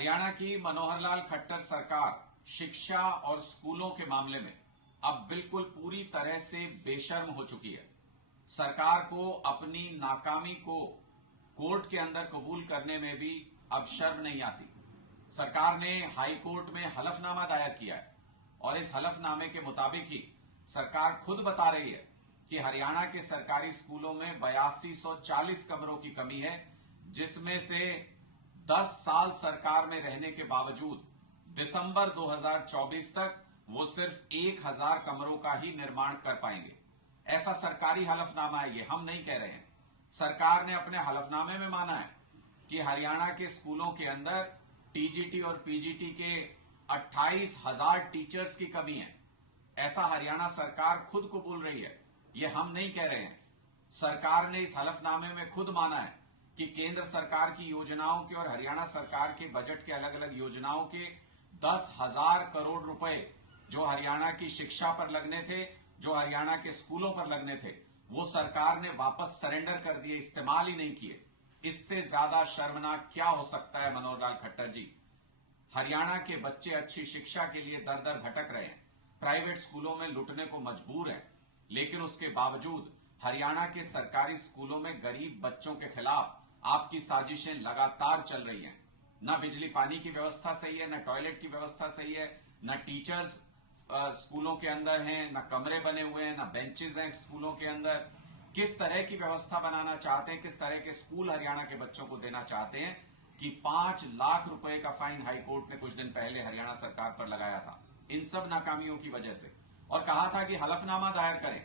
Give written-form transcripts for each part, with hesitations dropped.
हरियाणा की मनोहर लाल खट्टर सरकार शिक्षा और स्कूलों के मामले में अब बिल्कुल पूरी तरह से बेशर्म हो चुकी है। सरकार को अपनी नाकामी को कोर्ट के अंदर कबूल करने में भी अब शर्म नहीं आती। सरकार ने हाई कोर्ट में हलफनामा दायर किया है और इस हलफनामे के मुताबिक ही सरकार खुद बता रही है कि हरियाणा के सरकारी स्कूलों में 8240 कमरों की कमी है, जिसमें से 10 साल सरकार में रहने के बावजूद दिसंबर 2024 तक वो सिर्फ 1000 कमरों का ही निर्माण कर पाएंगे। ऐसा सरकारी हलफनामा है, ये हम नहीं कह रहे हैं। सरकार ने अपने हलफनामे में माना है कि हरियाणा के स्कूलों के अंदर टीजीटी और पीजीटी के 28,000 टीचर्स की कमी है। ऐसा हरियाणा सरकार खुद को बोल रही है, ये हम नहीं कह रहे हैं। सरकार ने इस हलफनामे में खुद माना है कि केंद्र सरकार की योजनाओं के और हरियाणा सरकार के बजट के अलग अलग योजनाओं के 10,000 करोड़ रुपए जो हरियाणा की शिक्षा पर लगने थे, जो हरियाणा के स्कूलों पर लगने थे, वो सरकार ने वापस सरेंडर कर दिए, इस्तेमाल ही नहीं किए। इससे ज्यादा शर्मनाक क्या हो सकता है मनोहर लाल खट्टर जी? हरियाणा के बच्चे अच्छी शिक्षा के लिए दर दर भटक रहे हैं, प्राइवेट स्कूलों में लुटने को मजबूर हैं, लेकिन उसके बावजूद हरियाणा के सरकारी स्कूलों में गरीब बच्चों के खिलाफ आपकी साजिशें लगातार चल रही हैं। न बिजली पानी की व्यवस्था सही है, न टॉयलेट की व्यवस्था सही है, न टीचर्स स्कूलों के अंदर हैं, न कमरे बने हुए हैं, न बेंचेस हैं स्कूलों के अंदर। किस तरह की व्यवस्था बनाना चाहते हैं, किस तरह के स्कूल हरियाणा के बच्चों को देना चाहते हैं कि 5 लाख रुपए का फाइन हाईकोर्ट ने कुछ दिन पहले हरियाणा सरकार पर लगाया था इन सब नाकामियों की वजह से, और कहा था कि हलफनामा दायर करें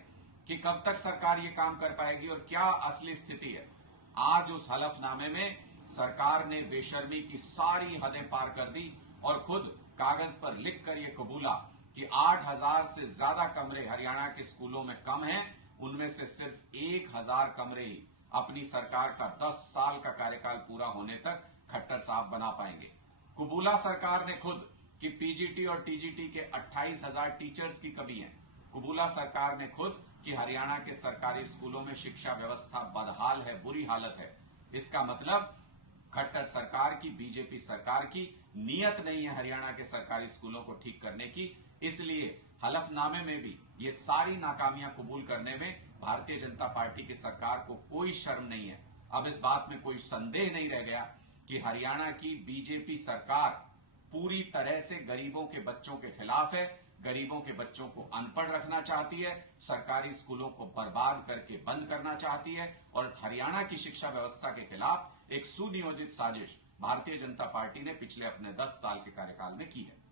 कि कब तक सरकार ये काम कर पाएगी और क्या असली स्थिति है। आज उस हलफनामे में सरकार ने बेशर्मी की सारी हदें पार कर दी और खुद कागज पर लिखकर यह कबूला कि 8,000 से ज्यादा कमरे हरियाणा के स्कूलों में कम हैं, उनमें से सिर्फ 1,000 कमरे ही अपनी सरकार का 10 साल का कार्यकाल पूरा होने तक खट्टर साहब बना पाएंगे। कबूला सरकार ने खुद कि पीजीटी और टीजीटी के 28,000 टीचर्स की कमी है। कबूला सरकार ने खुद कि हरियाणा के सरकारी स्कूलों में शिक्षा व्यवस्था बदहाल है, बुरी हालत है। इसका मतलब खट्टर सरकार की, बीजेपी सरकार की नीयत नहीं है हरियाणा के सरकारी स्कूलों को ठीक करने की। इसलिए हलफनामे में भी ये सारी नाकामियां कबूल करने में भारतीय जनता पार्टी की सरकार को कोई शर्म नहीं है। अब इस बात में कोई संदेह नहीं रह गया कि हरियाणा की बीजेपी सरकार पूरी तरह से गरीबों के बच्चों के खिलाफ है, गरीबों के बच्चों को अनपढ़ रखना चाहती है, सरकारी स्कूलों को बर्बाद करके बंद करना चाहती है और हरियाणा की शिक्षा व्यवस्था के खिलाफ एक सुनियोजित साजिश भारतीय जनता पार्टी ने पिछले अपने 10 साल के कार्यकाल में की है।